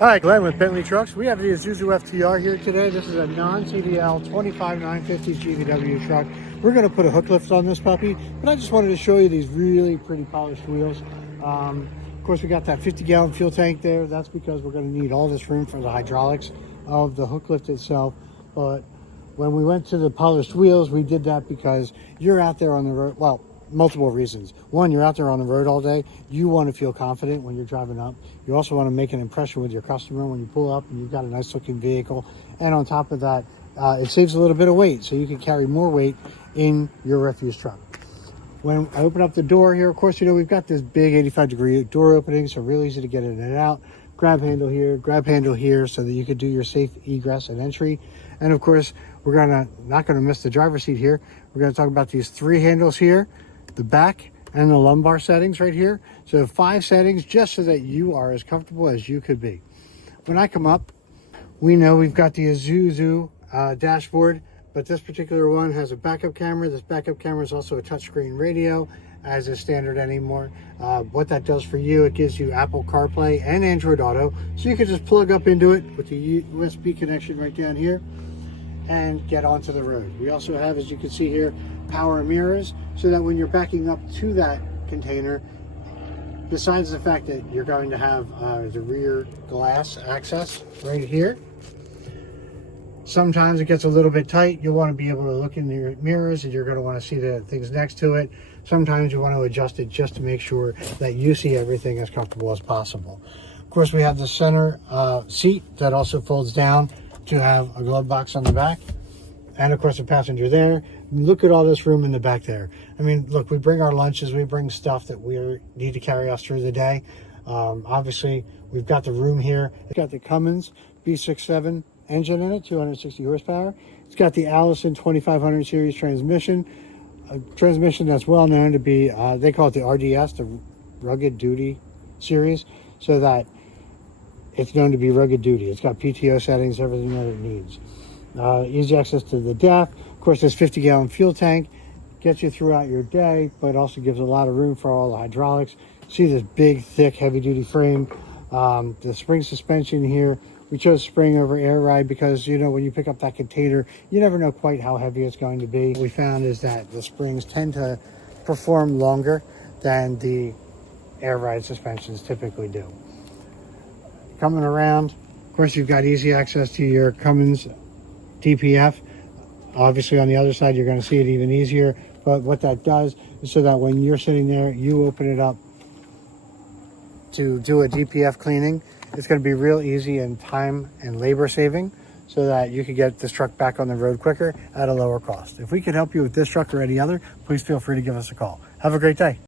Hi, Glenn with Bentley Trucks. We have the Isuzu FTR here today. This is a non-CDL 25950 GVW truck. We're going to put a hook lift on this puppy, but I just wanted to show you these really pretty polished wheels. Of course, we got that 50-gallon fuel tank there. That's because we're going to need all this room for the hydraulics of the hook lift itself. But when we went to the polished wheels, we did that because you're out there on the road. Well, multiple reasons. One, you're out there on the road all day. You want to feel confident when you're driving up. You also want to make an impression with your customer when you pull up and you've got a nice looking vehicle. And on top of that, it saves a little bit of weight, so you can carry more weight in your refuse truck. When I open up the door here, of course, you know, we've got this big 85-degree door opening, so real easy to get in and out. Grab handle here so that you could do your safe egress and entry. And of course, we're not gonna miss the driver's seat here. We're gonna talk about these three handles here, the back and the lumbar settings right here. So 5 settings just so that you are as comfortable as you could be. When I come up, we know we've got the Isuzu dashboard, but this particular one has a backup camera. This backup camera is also a touchscreen radio, as is standard anymore. What that does for you, it gives you Apple CarPlay and Android Auto, so you can just plug up into it with the USB connection right down here and get onto the road. We also have, as you can see here, power mirrors, so that when you're backing up to that container, besides the fact that you're going to have the rear glass access right here, sometimes it gets a little bit tight. You'll want to be able to look in your mirrors and you're going to want to see the things next to it. Sometimes you want to adjust it just to make sure that you see everything as comfortable as possible. Of course, we have the center seat that also folds down to have a glove box on the back. And of course, the passenger there. Look at all this room in the back there. I mean, look, we bring our lunches, we bring stuff that we need to carry us through the day. Obviously, we've got the room here. It's got the Cummins B67 engine in it, 260 horsepower. It's got the Allison 2500 series transmission, a transmission that's well known to be, they call it the RDS, the Rugged Duty series, so that it's known to be rugged duty. It's got PTO settings, everything that it needs. Easy access to the DEF. Of course, this 50-gallon fuel tank gets you throughout your day, but also gives a lot of room for all the hydraulics. See this big, thick, heavy-duty frame. The spring suspension here. We chose spring over air ride because, you know, when you pick up that container, you never know quite how heavy it's going to be. What we found is that the springs tend to perform longer than the air ride suspensions typically do. Coming around, of course, you've got easy access to your Cummins DPF. Obviously, on the other side, you're going to see it even easier. But what that does is so that when you're sitting there, you open it up to do a DPF cleaning. It's going to be real easy and time and labor saving, so that you can get this truck back on the road quicker at a lower cost. If we could help you with this truck or any other, please feel free to give us a call. Have a great day.